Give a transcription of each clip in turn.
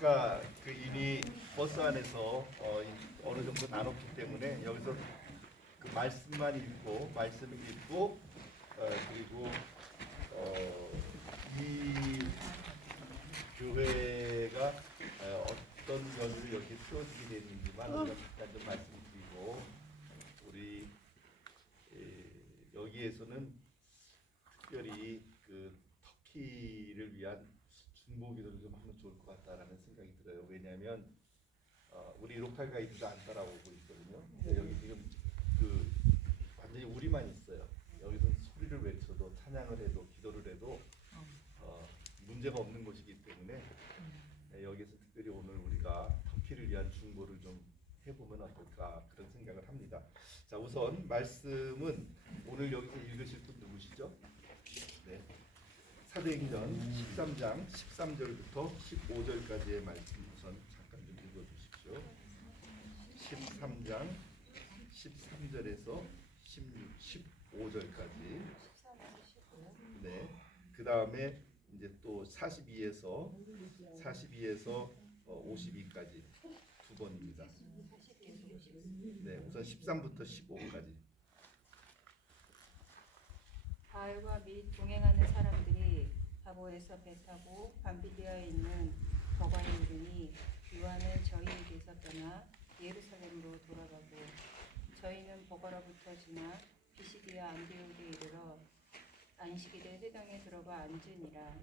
아까 그 이미 버스 안에서 어느 정도 나눴기 때문에 여기서 그 말씀만 읽고 말씀을 읽고 그리고 이 교회가 어떤 연유로 이렇게 세워지게 되는지만 우리가 잠깐 좀 말씀드리고 우리 여기에서는 특별히 그 터키를 위한 중보기도를 좀 하면 좋을 것 같다라는 생각이 들어요. 왜냐하면 우리 로컬 가이드도 안 따라오고 있거든요. 근데 여기 지금 그 완전히 우리만 있어요. 여기서는 소리를 외쳐도 찬양을 해도 기도를 해도 문제가 없는 곳이기 때문에 여기서 특별히 오늘 우리가 터키를 위한 중보를 좀 해보면 어떨까 그런 생각을 합니다. 자, 우선 말씀은 오늘 여기서 읽으실 분 누구시죠? 네. 사도행전 13장 13절부터 15절까지의 말씀 우선 잠깐 좀 읽어주십시오. 13장 13절에서 15절까지. 네. 그 다음에 이제 또 42에서 52까지 두 번입니다. 네, 우선 13부터 15까지. 바울과 및 동행하는 사람들이 바보에서 배 타고 밤비디아에 있는 버가에 이르니 요한은 저희에게서 떠나 예루살렘으로 돌아가고 저희는 버가로부터 지나 비시디아 안디옥에 이르러 안식일에 회당에 들어가 앉으니라.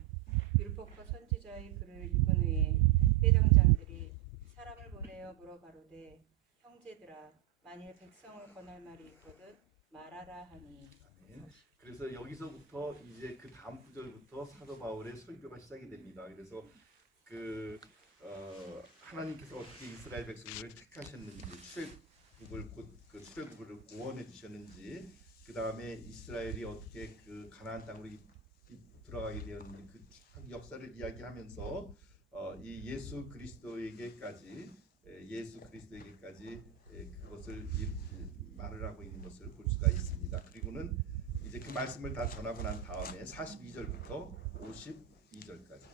율법과 선지자의 글을 읽은 후에 회당장들이 사람을 보내어 물어가로되 형제들아 만일 백성을 권할 말이 있거든 말하라 하니. 그래서 여기서부터 이제 그 다음 구절부터 사도 바울의 설교가 시작이 됩니다. 그래서 그 하나님께서 어떻게 이스라엘 백성들을 택하셨는지 출애굽을 그 출애굽을 구원해 주셨는지 그 다음에 이스라엘이 어떻게 그 가나안 땅으로 들어가게 되었는지 그 역사를 이야기하면서 이 예수 그리스도에게까지 그것을 말을 하고 있는 것을 볼 수가 있습니다. 그리고는 이제 그 말씀을 다 전하고 난 다음에 42절부터 52절까지.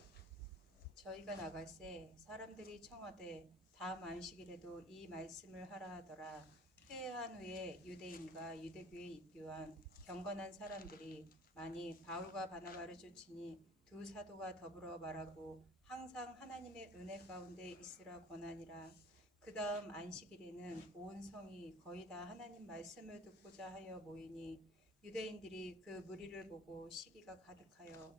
저희가 나갈새 사람들이 청하되 다음 안식일에도 이 말씀을 하라 하더라. 회개한 후에 유대인과 유대교에 입교한 경건한 사람들이 많이 바울과 바나바를 쫓으니 두 사도가 더불어 말하고 항상 하나님의 은혜 가운데 있으라 권하니라. 그 다음 안식일에는 온 성이 거의 다 하나님 말씀을 듣고자 하여 모이니 유대인들이 그 무리를 보고 시기가 가득하여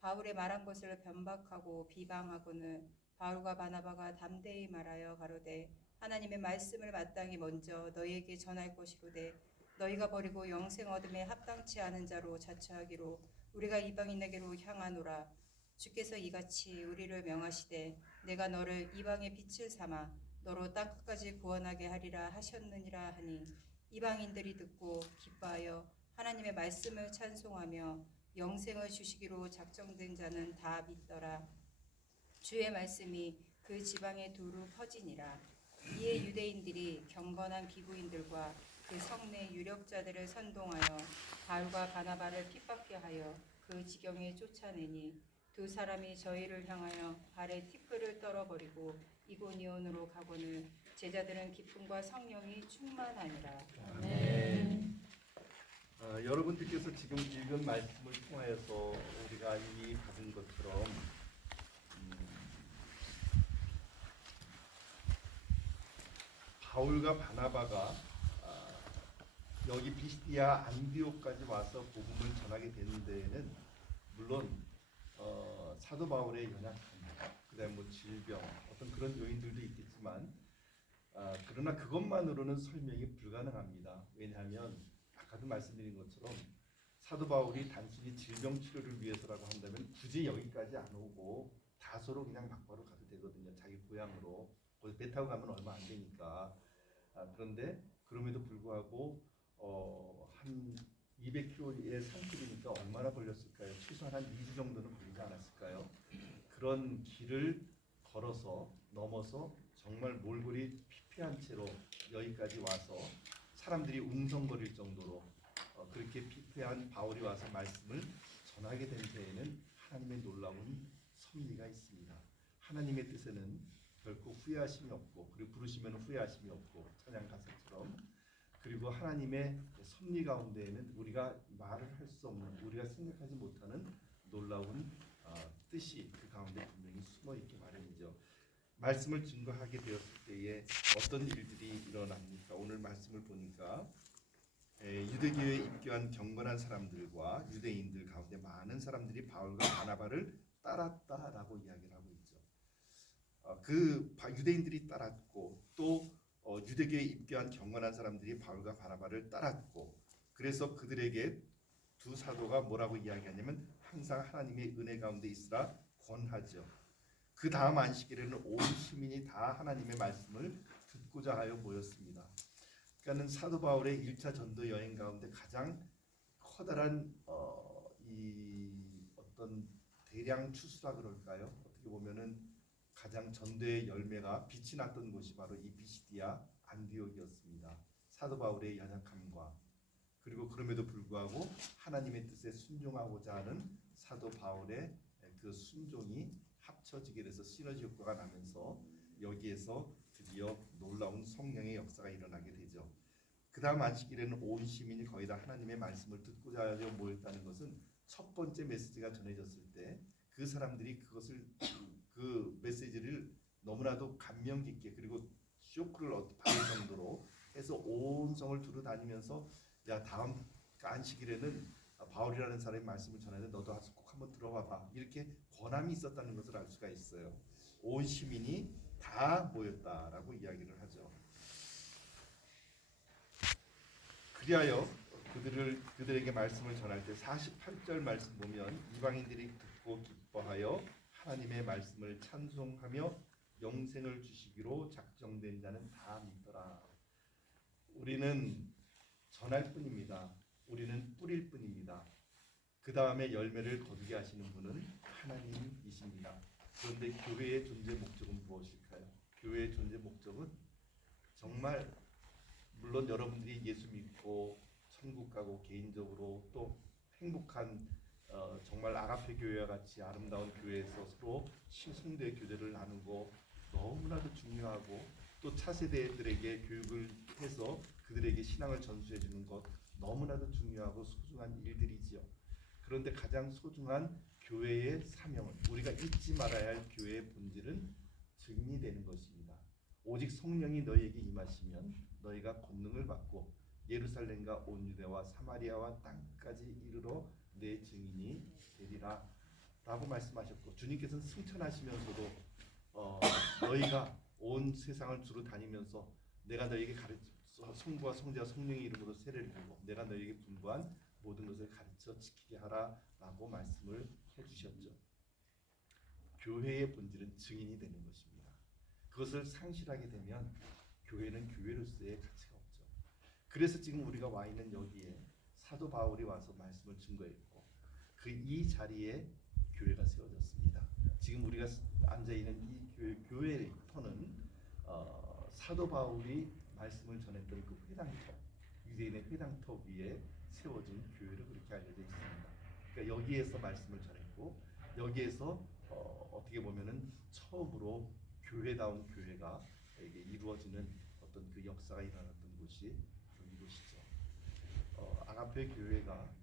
바울의 말한 것을 변박하고 비방하고는 바울과 바나바가 담대히 말하여 가로되 하나님의 말씀을 마땅히 먼저 너희에게 전할 것이로되 너희가 버리고 영생 얻음에 합당치 않은 자로 자처하기로 우리가 이방인에게로 향하노라. 주께서 이같이 우리를 명하시되 내가 너를 이방의 빛을 삼아 너로 땅끝까지 구원하게 하리라 하셨느니라 하니 이방인들이 듣고 기뻐하여 하나님의 말씀을 찬송하며 영생을 주시기로 작정된 자는 다 믿더라. 주의 말씀이 그 지방에 두루 퍼지니라. 이에 유대인들이 경건한 기부인들과 그 성내 유력자들을 선동하여 바울과 바나바를 핍박케 하여 그 지경에 쫓아내니 두 사람이 저희를 향하여 발에 티끌을 떨어버리고 이고니온으로 가거늘 제자들은 기쁨과 성령이 충만하니라. 아멘. 여러분들께서 지금 읽은 말씀을 통하여서 우리가 이미 받은 것처럼 바울과 바나바가 여기 비시디아 안디옥까지 와서 복음을 전하게 되는 데에는 물론 사도 바울의 연약함, 그다음 뭐 질병, 어떤 그런 요인들도 있겠지만 그러나 그것만으로는 설명이 불가능합니다. 왜냐하면 아까도 말씀드린 것처럼 사도 바울이 단순히 질병 치료를 위해서라고 한다면 굳이 여기까지 안 오고 다소로 그냥 막바로 가도 되거든요. 자기 고향으로. 거기 배 타고 가면 얼마 안 되니까. 그런데 그럼에도 불구하고 한 200km의 산길이니까 얼마나 걸렸을까요? 최소한 한 2주 정도는 걸리지 않았을까요? 그런 길을 걸어서 넘어서 정말 몰골이 피폐한 채로 여기까지 와서 사람들이 웅성거릴 정도로 그렇게 피폐한 바울이 와서 말씀을 전하게 된 데에는 하나님의 놀라운 섭리가 있습니다. 하나님의 뜻에는 결코 후회하심이 없고, 그리고 부르시면 후회하심이 없고, 찬양 가사처럼. 그리고 하나님의 섭리 가운데에는 우리가 말을 할 수 없는, 우리가 생각하지 못하는 놀라운 뜻이 그 가운데 분명히 숨어 있기 마련이죠. 말씀을 증거하게 되었을 때에 어떤 일들이 일어납니까? 오늘 말씀을 보니까 유대교에 입교한 경건한 사람들과 유대인들 가운데 많은 사람들이 바울과 바나바를 따랐다라고 이야기를 하고 있죠. 그 유대인들이 따랐고 또 유대교에 입교한 경건한 사람들이 바울과 바나바를 따랐고, 그래서 그들에게 두 사도가 뭐라고 이야기하냐면 항상 하나님의 은혜 가운데 있으라 권하죠. 그 다음 안식일에는 온 시민이 다 하나님의 말씀을 듣고자 하여 모였습니다. 그러니까는 사도 바울의 1차 전도 여행 가운데 가장 커다란 이 어떤 대량 추수라 그럴까요? 어떻게 보면은 가장 전도의 열매가 빛이 났던 곳이 바로 이 비시디아 안디옥이었습니다. 사도 바울의 연약함과 그리고 그럼에도 불구하고 하나님의 뜻에 순종하고자 하는 사도 바울의 그 순종이 합쳐지게 돼서 시너지 효과가 나면서 여기에서 드디어 놀라운 성령의 역사가 일어나게 되죠. 그 다음 안식일에는 온 시민이 거의 다 하나님의 말씀을 듣고자 하여 모였다는 것은 첫 번째 메시지가 전해졌을 때 그 사람들이 그 메시지를 너무나도 감명 깊게 그리고 쇼크를 받을 정도로 해서 온 성을 두루 다니면서 야, 다음 안식일에는 바울이라는 사람이 말씀을 전하는데 너도 꼭 한번 들어봐봐, 이렇게 권함이 있었다는 것을 알 수가 있어요. 온 시민이 다 모였다라고 이야기를 하죠. 그리하여 그들에게 말씀을 전할 때 48절 말씀 보면 이방인들이 듣고 기뻐하여 하나님의 말씀을 찬송하며 영생을 주시기로 작정된 자는 다 믿더라. 우리는 전할 뿐입니다. 우리는 뿌릴 뿐입니다. 그 다음에 열매를 거두게 하시는 분은 하나님이십니다. 그런데 교회의 존재 목적은 무엇일까요? 교회의 존재 목적은 정말 물론 여러분들이 예수 믿고 천국 가고 개인적으로 또 행복한 정말 아가페 교회와 같이 아름다운 교회에서 서로 성도의 교제를 나누고 너무나도 중요하고 또 차세대들에게 교육을 해서 그들에게 신앙을 전수해 주는 것 너무나도 중요하고 소중한 일들이지요. 그런데 가장 소중한 교회의 사명을 우리가 잊지 말아야 할 교회의 본질은 증인이 되는 것입니다. 오직 성령이 너희에게 임하시면 너희가 권능을 받고 예루살렘과 온 유대와 사마리아와 땅까지 이르러 내 증인이 되리라 라고 말씀하셨고, 주님께서는 승천하시면서도 너희가 온 세상을 두루 다니면서 내가 너희에게 가르쳐 성부와 성자와 성령의 이름으로 세례를 주고 내가 너희에게 분부한 모든 것을 가르쳐 지키게 하라라고 말씀을 해주셨죠. 교회의 본질은 증인이 되는 것입니다. 그것을 상실하게 되면 교회는 교회로서의 가치가 없죠. 그래서 지금 우리가 와 있는 여기에 사도 바울이 와서 말씀을 증거했고 그 이 자리에 교회가 세워졌습니다. 지금 우리가 앉아 있는 이 교회의 터는 사도 바울이 말씀을 전했던 그 회당터, 유대인의 회당터 위에 세워진 교회로 그렇게 알려져 있습니다. 그러니까 여기에서 말씀을 전했고 여기에서 어떻게 보면은 처음으로 교회다운 교회가 이게 이루어지는 어떤 그 역사가 일어났던 곳이 바로 이곳이죠. 아가페 교회가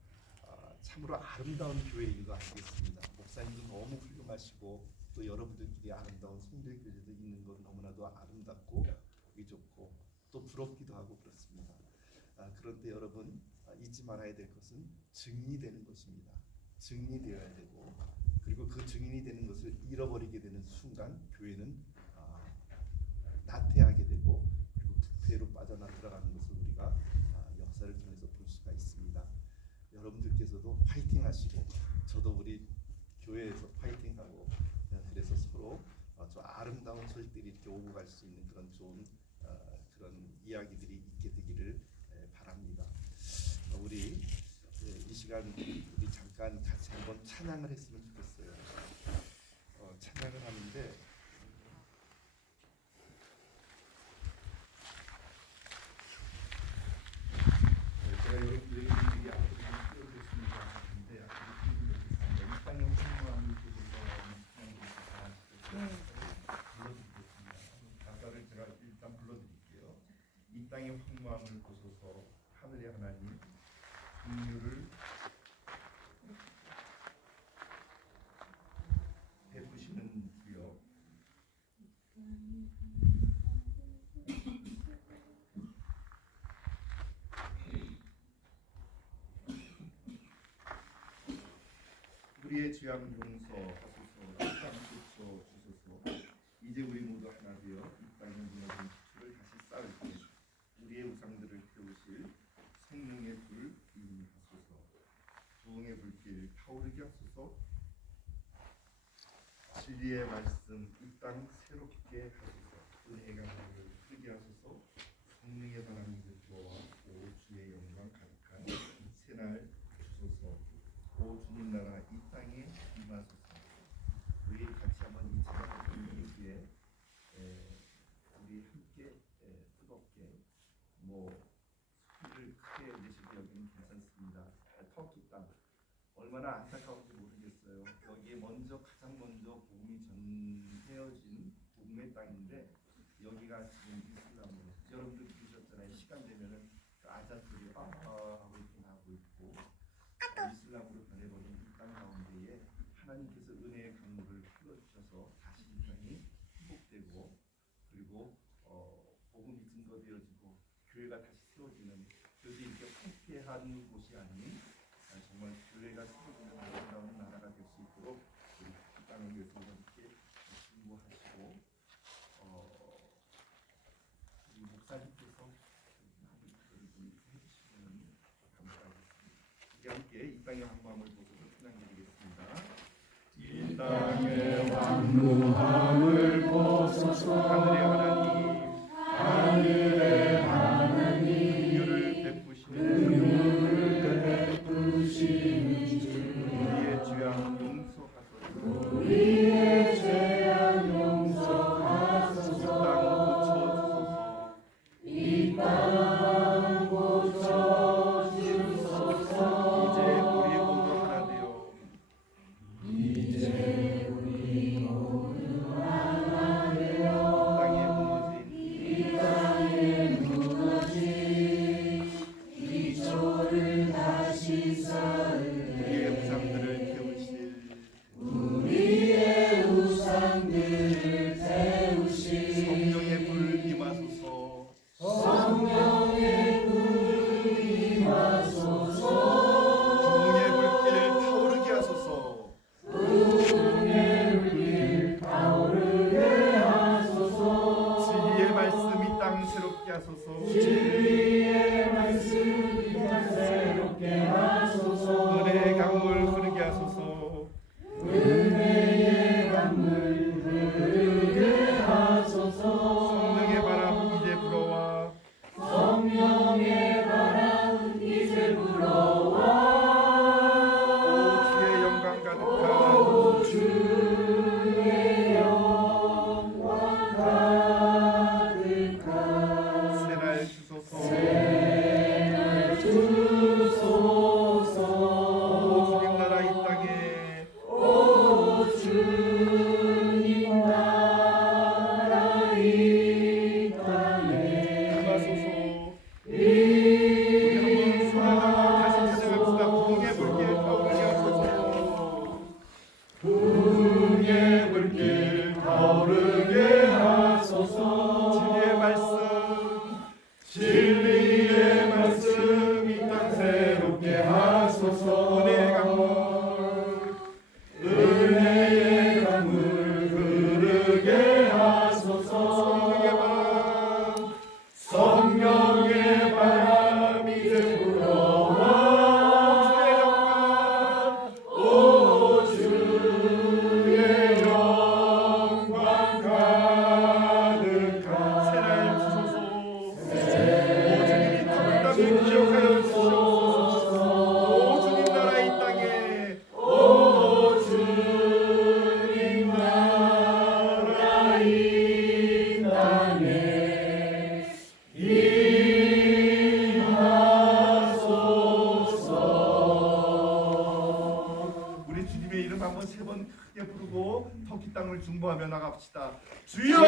참으로 아름다운 교회인 것 같습니다. 목사님도 너무 훌륭하시고 또 여러분들끼리 아름다운 성도의 교제도 있는 것 너무나도 아름답고 보기 좋고 또 부럽기도 하고 그렇습니다. 그런데 여러분 잊지 말아야 될 것은 증인이 되는 것입니다. 증인이 되어야 되고 그리고 그 증인이 되는 것을 잃어버리게 되는 순간 교회는 나태하게 되고 그리고 부패로 들어가는 것을 우리가 역사를 통해서 볼 수가 있습니다. 여러분들께서도 파이팅 하시고 저도 우리 교회에서 파이팅하고 그래서 서로 저 아름다운 소식들이 이렇게 오고 갈 수 있는 그런 좋은 그런 이야기들이 있게 되기를 바랍니다. 우리 이 시간 우리 잠깐 같이 한번 찬양을 했으면 좋겠어요. 찬양을 하는데 제가 여러분들이 앞으로 띄워드렸습니다. 근데 이 땅의 풍부함을 보면서 찬양을 다 하시죠. 마음을 보소서. 하늘의 하나님, 긍휼을 베푸시는 주여, 우리의 죄악 용서하소서. 땅 고쳐 주소서. 이제 우리 모두 하나 되어 이 땅에 무너진 기초를 다시 쌓을 때 우리의 우상들을 태우실 성령의 불 임하소서. 부흥의 불길 타오르게 하소서. 진리의 말씀 이 땅 새롭게 하소서. 은혜의 강물을 흐르게 하소서. 성령의 바람이 들어와 오 주의 영광 가득한 새날 주소서. 오 주님 나라 이 땅에 임하소서. 우리 같이 한번 이 찬양을 이기에 우리 함께 뜨겁게 소리를 크게 내시기 여기는 괜찮습니다. 터키 땅 얼마나 안타까운지 모르겠어요. 여기에 가장 먼저 복음이 전해진 복음의 땅인데 여기가 지금 이슬람으로, 여러분들 들으셨잖아요. 시간 되면은 그 아자들이 하고 이렇게 나고 있고 이슬람으로 변해버린 이 땅 가운데에 하나님께서 은혜의 강물을 흘러주셔서 다시 이 땅이 회복되고 그리고 복음이 증거되어지고 교회가 다시 세워지는, 그것이 이렇게 황폐한 곳이 아닌 정말 교회가 세워지는 아름다운 나라가 될 수 있도록 우리 이 땅을 위해서 함께 중보하시고 우리 목사님께서 많은 기도를 좀 해주시면 감사하겠습니다. 우리 함께 이 땅의 한 마음을 보고서 찬양드리겠습니다. 이 땅의 완무함을 보소서. 하늘의 하나님, 긍휼을 베푸시는 주, 우리의 죄악 용서하소서. 우리의 죄악 용서하소서. 이 땅 고쳐 주소서. 이제 우리 모두 하나 되어 땅에 무너진 기초를 다시 쌓을 우리의 우상들을 태우실 성령의 불 임하소서. 성령의 불 임하소서. 부흥의 불길 타오르게 하소서. 부흥의 불길 타오르게 하소서. 진리의 말씀 이 땅 새롭게 하소서. 진리의 말씀 이 땅 새롭게 하소서. 은혜의 강물 흐르게 하소서. 은혜의 강물 흐르게 하소서. 성령의 바람 이제 불어와. 성령의 바람 이제 불어와. 오 주의 영광 가득한 오 주의 영광 가득한 새날 주소서. 새날 주소서. 오 주님 나라 이 땅에 오 주님 나라 이 땅에 임하소서. 우리 한번 다시 찬양합시다. 부흥의 불길 타오르게 하소서. 부흥의 불길 타오르게 하소서. 진리의 말씀 이 땅 새롭게 하소서. 은혜의 강물 흐르게 하소서. 성령의 바람 이제 불어와. 오 주의 영광 가득한 새날 주소서. 오 주님이 터키 땅을 기억하여 주시옵소서. 오 주님 나라 이 땅에 오 주님 나라 이 땅에 임하소서. 우리 주님의 이름 한번 세 번 크게 부르고 터키 땅을 중보하며 나갑시다. 주여!